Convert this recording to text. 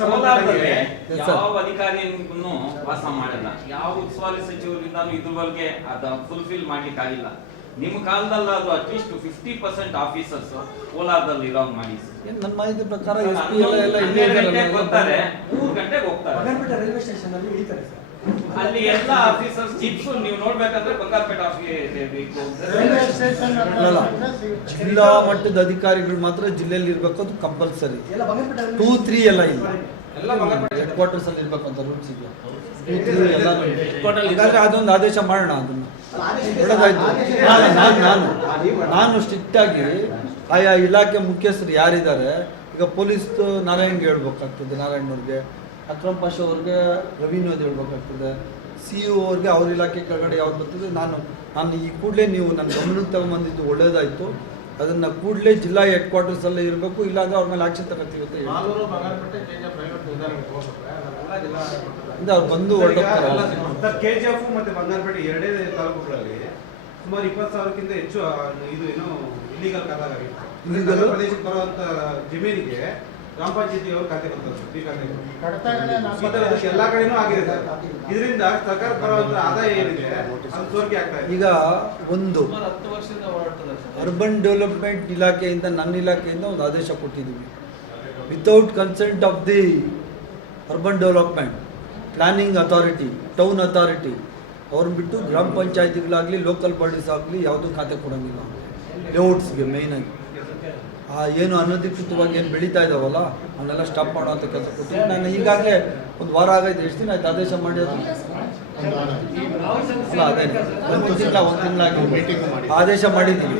ಕೋಲಾರದಲ್ಲಿ ಯಾವ ಅಧಿಕಾರಿಯನ್ನು ವಾಸ ಮಾಡಲ್ಲ, ಯಾವ ಉಸ್ತುವಾರಿ ಸಚಿವರಿಂದಾನು ಇದುವರೆಗೆ ಅದ ಫುಲ್ಫಿಲ್ ಮಾಡ್ಲಿಕ್ಕೆ ಆಗಿಲ್ಲ. ನಿಮ್ಮ ಕಾಲದಲ್ಲಿ ಅದು ಅಟ್ಲೀಸ್ಟ್ 50% ಆಫೀಸರ್ಸ್ ಕೋಲಾರದಲ್ಲಿ ಇರೋ ಮಾಡಿ. ನನ್ನ ಮಾಹಿತಿ ಪ್ರಕಾರ ಬರ್ತಾರೆ, 3 ಗಂಟೆಗೆ ಹೋಗ್ತಾರೆ. ರೈಲ್ವೆ ಸ್ಟೇಷನ್ ಅಲ್ಲಿ ಇಳಿತಾರೆ ಸರ್. ಅಲ್ಲಿ ಎಲ್ಲ ಆಫೀಸರ್ಸ್ ಚಿಪ್ಸ್ ನೀವು ನೋಡ್ಬೇಕಂದ್ರೆ ಬಂಗಾರಪೇಟೆ ಜಿಲ್ಲಾ ಮಟ್ಟದ ಅಧಿಕಾರಿಗಳು ಮಾತ್ರ ಜಿಲ್ಲೆಯಲ್ಲಿ ಇರ್ಬೇಕು, ಅದು ಕಂಪಲ್ಸರಿ. 2-3 ಎಲ್ಲ ಇಲ್ಲ, ಹೆಡ್ ಕ್ವಾರ್ಟರ್ಸ್ ಅಲ್ಲಿ ಇರ್ಬೇಕು ಅಂತ ರೂಲ್ಸ್ ಇದೆ. 2-3 ಎಲ್ಲ ಹಾಗಾದ್ರೆ ಅದೊಂದು ಆದೇಶ ಮಾಡೋಣ. ಅದನ್ನ ಒಳ್ಳೆದಾಯ್ತು. ನಾನು ಸ್ಟ್ರಿಕ್ಟ್ ಆಗಿ ಆಯಾ ಇಲಾಖೆ ಮುಖ್ಯಸ್ಥರು ಯಾರಿದ್ದಾರೆ, ಈಗ ಪೊಲೀಸ್ ನಾರಾಯಣ್ಗೆ ಹೇಳ್ಬೇಕಾಗ್ತದೆ, ನಾರಾಯಣ್ನವ್ರಿಗೆ, ಅಕ್ರಮ್ ಪಾಷಾ ಅವ್ರಿಗೆ ರೆವಿನ್ಯೂ ಅದು ಹೇಳ್ಬೇಕಾಗ್ತದೆ, CO ಅವ್ರಿಗೆ ಅವ್ರ ಇಲಾಖೆ ಕೆಳಗಡೆ ಯಾವ್ದು ಬರ್ತದೆ. ನಾನು ಈ ಕೂಡಲೇ ನೀವು ನನ್ನ ಗಮನಕ್ಕೆ ತಗೊಂಬಂದಿದ್ದು ಒಳ್ಳೇದಾಯಿತು. ಅದನ್ನು ಕೂಡಲೇ ಜಿಲ್ಲಾ ಹೆಡ್ ಕ್ವಾರ್ಟರ್ಸಲ್ಲೇ ಇರಬೇಕು, ಇಲ್ಲಾಂದ್ರೆ ಅವ್ರ ಮೇಲೆ ಆಕ್ಷನ್ ತಗೋತೀವಿ ಅಂತ ಹೇಳಿ ಅವ್ರು ಬಂದು ಹೊರಟೋಗ್ತಾರೆ. KGF ಮತ್ತು ಬಂಗಾರಪೇಟೆ ಎರಡೇ ತಾಲೂಕುಗಳಲ್ಲಿ ಸುಮಾರು 20,000ಕ್ಕಿಂತ ಹೆಚ್ಚು ಇದು ಏನೋ ಇಲ್ಲಿಗಲ್ ಕಾಲಾಗಿತ್ತು. ಪ್ರದೇಶಕ್ಕೆ ಬರುವಂತ ಜಮೀನಿಗೆ ಗ್ರಾಮ ಪಂಚಾಯತಿ ಅವರು ಖಾತೆ ಕೊಡ್ತಾರೆ. ಎಲ್ಲಾ ಕಡೆನೂ ಆಗಿದೆ ಸರ್. ಇದರಿಂದ ಸರ್ಕಾರ ಬರುವಂತ ಆದಾಯ ಏನಿದೆ ಅದು ಸೋರಿಕೆ ಆಗ್ತಾ ಇದೆ. ಈಗ ಒಂದು ಅರ್ಬನ್ ಡೆವಲಪ್ಮೆಂಟ್ ಇಲಾಖೆಯಿಂದ, ನನ್ನ ಇಲಾಖೆಯಿಂದ ಒಂದು ಆದೇಶ ಕೊಟ್ಟಿದ್ದೀವಿ. Without consent of the urban development planning authority, town authority ಅವ್ರನ್ನ ಬಿಟ್ಟು ಗ್ರಾಮ ಪಂಚಾಯತಿಗಳಾಗಲಿ ಲೋಕಲ್ ಬಾಡೀಸ್ ಆಗಲಿ ಯಾವುದೂ ಖಾತೆ ಕೊಡೋಂಗಿಲ್ಲ. ಲೇಔಟ್ಸ್ಗೆ ಮೇಯ್ನಾಗಿ ಏನು ಅನಧಿಕೃತವಾಗಿ ಏನು ಬೆಳೀತಾ ಇದ್ದಾವಲ್ಲ ಅವನ್ನೆಲ್ಲ ಸ್ಟಾಪ್ ಮಾಡೋಂಥ ಕೆಲಸ ಕೊಟ್ಟು ನಾನು ಈಗಾಗಲೇ ಒಂದು ವಾರ ಆಗೈತೆ. ಎಷ್ಟು ದಿನ ಆಯ್ತು ಆದೇಶ ಮಾಡಿ? ಅದು ಅಲ್ಲ, ಅದೇ ಒಂದು ತಿಂಗಳಾಗಿ ಆದೇಶ ಮಾಡಿದ್ದೀವಿ.